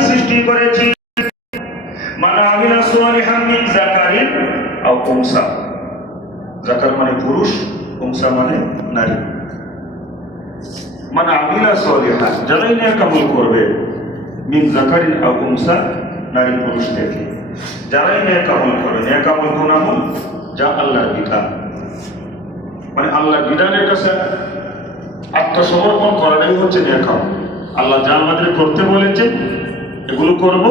সৃষ্টি করেছি। সালিহান মিন পুরুষ মানে নারী। মান যারাই নেক আমল করবে, মিন উনসা নারী পুরুষ থেকে যারাই নেক আমল করবে নেক আমল কোন আমল? যা আল্লাহর বিধান। মানে আল্লাহর বিধানের কাছে আত্মসমর্পণ করাটাই হচ্ছে নেক আমল আল্লাহ যা আমাদের করতে বলেছেন, এগুলো করব,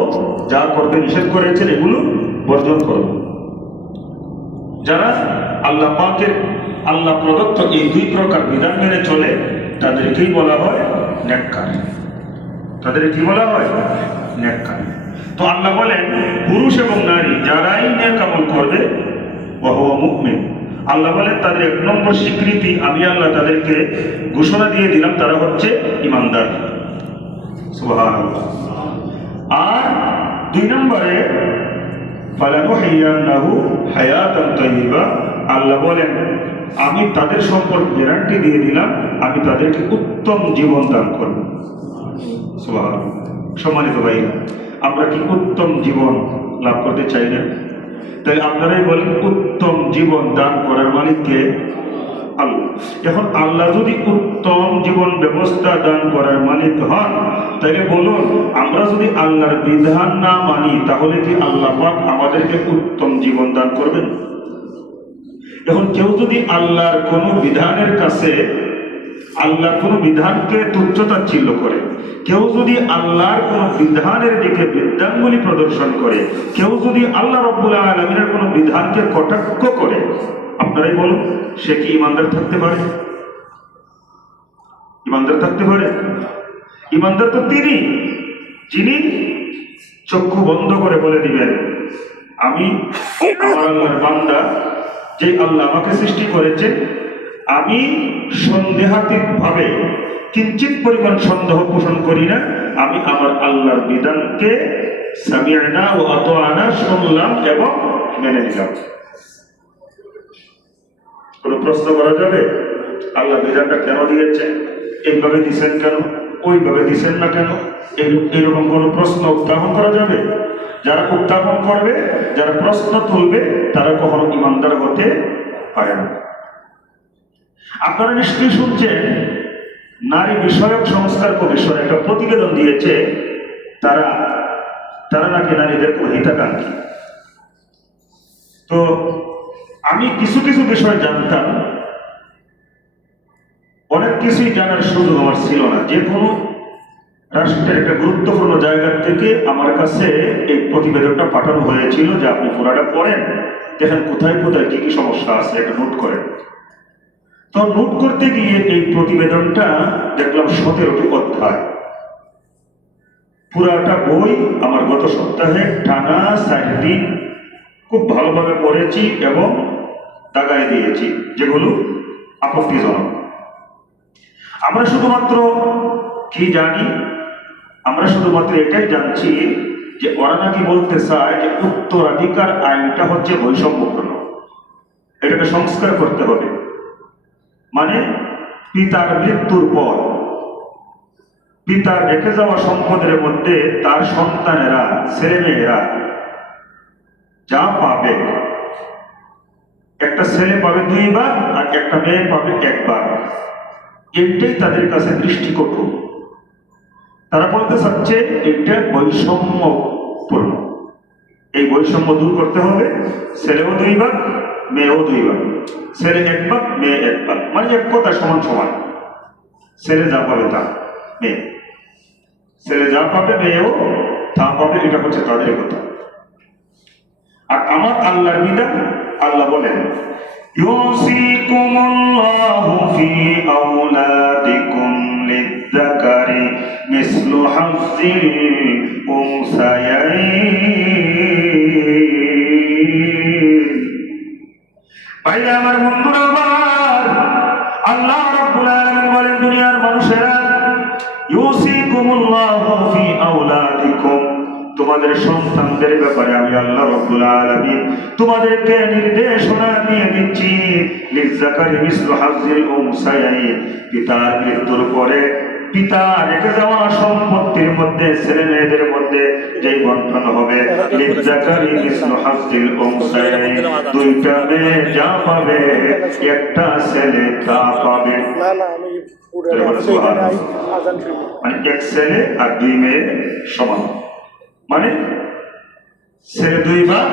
যা করতে নিষেধ করেছেন, এগুলো বর্জন করব। যারা আল্লাহ পাকের, আল্লাহ প্রদত্ত এই দুই প্রকার বিধান মেনে চলে, তাদেরকেই বলা হয় নেককার তাদের কি বলা হয়? নেককার তো আল্লাহ বলেন, পুরুষ এবং নারী যারাই নেক আমল করবে ওহুয়া মুমিন। আল্লাহ বলেন, তাদের এক নম্বর স্বীকৃতি আমি আল্লাহ তাদেরকে ঘোষণা দিয়ে দিলাম, তারা হচ্ছে ইমানদার। আর দুই নম্বরে আল্লাহ বলেন, আমি তাদের সম্পর্কে গ্যারান্টি দিয়ে দিলাম, আমি তাদেরকে উত্তম জীবন দান করব। সম্মানিত ভাই আমরা কি উত্তম জীবন লাভ করতে চাই না? তাই আপনারাই বলেন, উত্তম জীবন দান করার মালিককে এখন আল্লাহ যদি উত্তম জীবন ব্যবস্থা দান করার মালিক হন তাহলে বলুন, আমরা যদি আল্লাহর বিধান না মানি, তাহলে কি আল্লাহ পাক আমাদেরকে উত্তম জীবন দান করবেন? এখন কেউ যদি আল্লাহর কোন বিধানের কাছে, আল্লাহর কোন বিধানকে তুচ্ছতাচ্ছিল্য করে, কেউ যদি আল্লাহর কোন বিধানের দিকে বিদ্যাঙ্গুলি প্রদর্শন করে, কেউ যদি আল্লাহ রব্বুল আলমিনের কোন বিধানকে কটাক্ষ করে আপনারাই বলুন, সে কি ইমানদার থাকতে পারে? ইমানদার থাকতে পারে? ইমানদার তো তিনি, যিনি চক্ষু বন্ধ করে বলে দিবেন, আমি আমার আল্লাহর বান্দা, যে আল্লাহ আমাকে সৃষ্টি করেছে আমি সন্দেহাতীত ভাবে কিঞ্চিত পরিমাণ সন্দেহ পোষণ করি না, আমি আমার আল্লাহর বিধানকে সামিয়ানা ও আনা শুনলাম এবং মেনে নিলাম। কোনো প্রশ্ন করা যাবে? আল্লাহ বিধানটা কেন দিয়েছে এইভাবে দিছেন কেন? ওইভাবে দিছেন না কেন? এই- এইরকম কোনো প্রশ্ন উত্থাপন করা যাবে? যারা উত্থাপন করবে, যারা প্রশ্ন তুলবে, তারা কখনো ইমানদার হতে পারে না। আপনারা নিশ্চয়ই শুনছেন, নারী বিষয়ক সংস্কার কমিশন একটা প্রতিবেদন দিয়েছে, তারা তারা নাকি নারীদের হিতাকাঙ্ক্ষী তো আমি কিছু কিছু বিষয় জানতাম। অনেক কিছুই জানার সুযোগ আমার ছিল না। যে কোনো রাষ্ট্রের একটা গুরুত্বপূর্ণ জায়গা থেকে আমার কাছে এই প্রতিবেদনটা পাঠানো হয়েছিল যে আপনি পুরাটা পড়েন। দেখেন কোথায় কোথায় কি কি সমস্যা আছে, এটা নোট করেন। তো নোট করতে গিয়ে এই প্রতিবেদনটা দেখলাম সতেরোটি অধ্যায়। পুরাটা বই আমার গত সপ্তাহে টানা ষাট দিন খুব ভালোভাবে পড়েছি এবং দাগায় দিয়েছি, যেগুলো আপত্তিজনক আমরা শুধুমাত্র কি জানি? আমরা শুধুমাত্র এটাই জানছি যে ওরা নাকি বলতে চায় যে উত্তরাধিকার আইনটা হচ্ছে বৈষম্যপূর্ণ এটাকে সংস্কার করতে হবে। মানে পিতার মৃত্যুর পর, পিতার রেখে যাওয়া সম্পদের মধ্যে তার সন্তানেরা, ছেলেমেয়েরা যা পাবে একটা ছেলে পাবে দুইবার আর একটা মেয়ে পাবে একবার। এটাই তাদের কাছে দৃষ্টিকটু। তারা বলতে চাচ্ছে এটা বৈষম্যপূর্ণ এই বৈষম্য দূর করতে হবে। ছেলেও দুইবার, মেয়েও দুইবার। ছেলে একবার, মেয়ে একবার। মানে এক কথা, সমান সমান। ছেলে যা পাবে তা, মেয়ে। ছেলে যা পাবে, মেয়েও তা পাবে, এটা হচ্ছে তাদের কথা। আর আমার আল্লাহর বিধান আল্লাহ বলেন, ইউসিকুমুল্লাহু ফি আওলাদিকুম লিয-যাকারি মিসলু হাযযিল উনসায়াইন। ভাইরা আমার বন্ধুরা আমার, আল্লাহ রাব্বুল আলামিন বলেন, দুনিয়ার মানুষেরা, ইউসিকুমুল্লাহু ফি আওলাদিকুম তোমাদের সন্তানদের ব্যাপারে আমি আল্লাহ রাব্বুল আলামিন তোমাদেরকে নির্দেশনা দিয়ে দিচ্ছি। লিজাকারি মিসলু হাযিল উনসায়াইন পিতার মৃত্যুর পরে পিতা রেখে যাওয়া সম্পত্তির মধ্যে ছেলে মেয়েদের মধ্যে যে বন্টন হবে লিজ্জাকারি দুইটা মেয়ে যা পাবে একটা ছেলে তা পাবে। মানে এক ছেলে আর দুই মেয়ে সমান। মানে ছেলে দুই ভাগ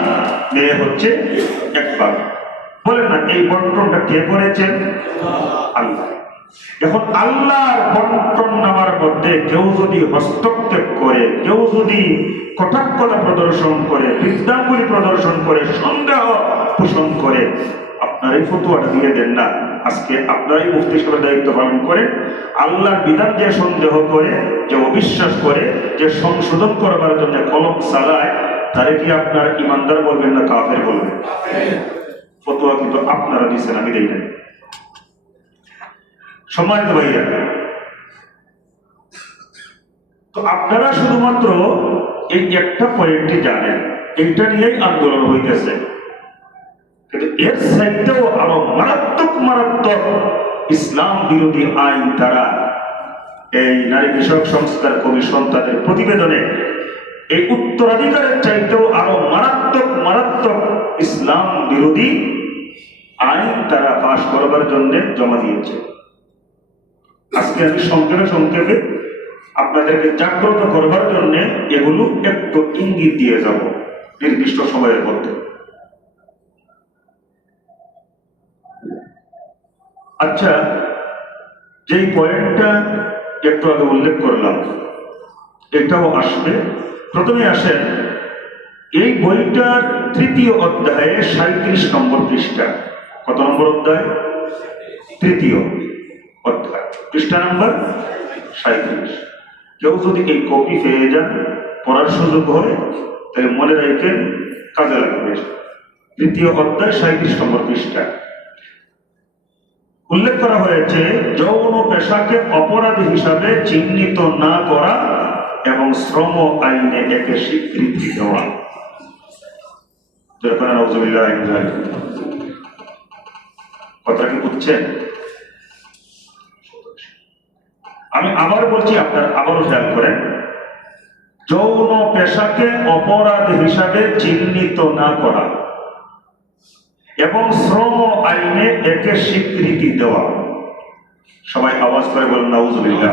মেয়ে হচ্ছে এক ভাগ বলেন না, এই বন্টনটা কে করেছেন? আল্লাহ। এখন আল্লাহর বন্টন নামার মধ্যে কেউ যদি হস্তক্ষেপ করে, কেউ যদি কটাক্ষতা প্রদর্শন করে, বিদ্যাঙ্গুলি প্রদর্শন করে, সন্দেহ পোষণ করে আপনার এই ফতুয়াটা দিয়ে দেন না। আজকে আপনারাই মুফতি হিসেবে দায়িত্ব পালন করেন আল্লাহর বিধান যে সন্দেহ করে, যে অবিশ্বাস করে, যে সংশোধন করবার জন্য কলম চালায়, তারে কি আপনার ইমানদার বলবেন না কাফের বলবেন? ফতোয়া কিন্তু আপনারা দিচ্ছেন আমি দেই নাই। সম্মানিত ভাইয়া, তো আপনারা শুধুমাত্র এই একটা পয়েন্টটি জানেন, এইটা নিয়েই আন্দোলন হইতেছে। কিন্তু এর সাইডেও আরও মারাত্মক মারাত্মক ইসলাম বিরোধী আইন তারা এই নারী বিষয়ক সংস্কার কমিশন তাদের প্রতিবেদনে এই উত্তরাধিকারের চাইতেও আরও মারাত্মক মারাত্মক ইসলাম বিরোধী আইন তারা পাশ করবার জন্য জমা দিয়েছে। আজকে আমি সংক্ষেপে সংক্ষেপে আপনাদেরকে জাগ্রত করবার জন্য এগুলো একটু ইঙ্গিত দিয়ে যাব নির্দিষ্ট সময়ের মধ্যে। আচ্ছা যেই পয়েন্টটা একটু আগে উল্লেখ করলাম, এটাও আসবে। প্রথমে আসেন, এই বইটার তৃতীয় অধ্যায়ে সাঁত্রিশ নম্বর পৃষ্ঠা। কত নম্বর অধ্যায়? তৃতীয় অধ্যায়। পৃষ্ঠা নম্বর সাঁত্রিশ কেউ যদি এই কপি পেয়ে যান, পড়ার সুযোগ হয়, তাহলে মনে রাখেন কাজে লাগবে। তৃতীয় অধ্যায় সাঁত্রিশ নম্বর পৃষ্ঠা। উল্লেখ করা হয়েছে, যৌন পেশাকে অপরাধ হিসাবে চিহ্নিত না করা এবং শ্রম আইনে একে স্বীকৃতি দেওয়া। কথা কি বুঝছেন? আমি আবার বলছি, আপনার আবারও খেয়াল করেন। যৌন পেশাকে অপরাধ হিসাবে চিহ্নিত না করা। এবং শ্রম আইনে একে স্বীকৃতি দেওয়া সবাই আওয়াজ করে বলেন নাউজুবিল্লাহ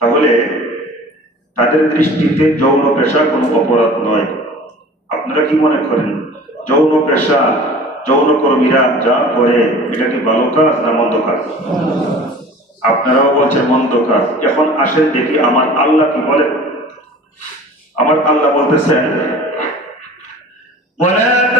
তাহলে তাদের দৃষ্টিতে যৌন পেশা কোনো অপরাধ নয় আপনারা কি মনে করেন যৌন পেশা যৌন কর্মীরা যা করে এটা কি ভালো কাজ না মন্দ কাজ আপনারাও বলছেন মন্দ কাজ এখন আসেন দেখি আমার আল্লাহ কি বলেন আমার আল্লাহ বলতেছেন ولا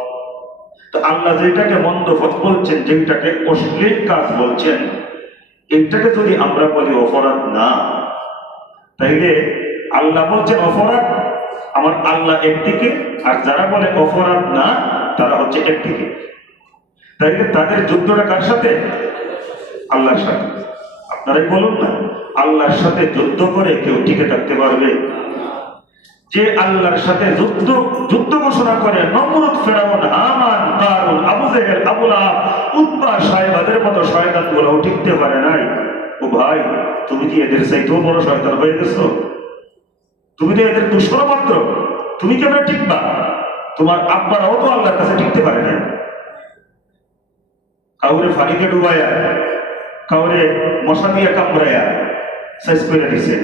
তো আল্লাহ যেটাকে মন্দ পথ বলছেন, যেটাকে অশ্লীল কাজ বলছেন, এটাকে যদি আমরা বলি অপরাধ, না। তাইলে আল্লাহ বলছেন অপরাধ, আমার আল্লাহ একদিকে, আর যারা বলে অপরাধ, না, তারা হচ্ছে একদিকে। তাইলে তাদের যুদ্ধটা কার সাথে? আল্লাহর সাথে। আপনারাই বলুন না, আল্লাহর সাথে যুদ্ধ করে কেউ টিকে থাকতে পারবে? যে আল্লাহর সাথে যুদ্ধ যুদ্ধ ঘোষণা করে নমরুদ ফেরাউন হামান কারুন, আবু জেহেল আবুল উৎপা সাহেবাদের মতো শয়তানগুলো টিকতে পারে নাই। ও ভাই, তুমি কি এদের চাইতেও বড় শয়তান হয়ে গেছো? তুমি তো এদের দুশ্মন মাত্র তুমি কেমন টিকবা? তোমার আব্বারাও তো আল্লাহর কাছে টিকতে পারে না কাউরে ফানিতে ডুবাইয়া কাউরে মশা দিয়ে কামড়াইয়া শেষ করে দিছে।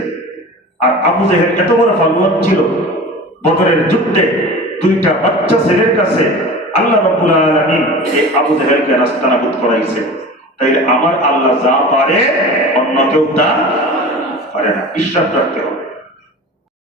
আর আবু জেহেল এত বড় ফালুয়ান ছিল। বদরের যুদ্ধে দুইটা বাচ্চা ছেলের কাছে আল্লাহ রব্বুল আলামিন এই আবু জেহেলকে রাস্তানাবুদ করাইছে। তাইলে আমার আল্লাহ যা পারে, অন্য কেউ তা পারে না। বিশ্বাস রাখতে হবে।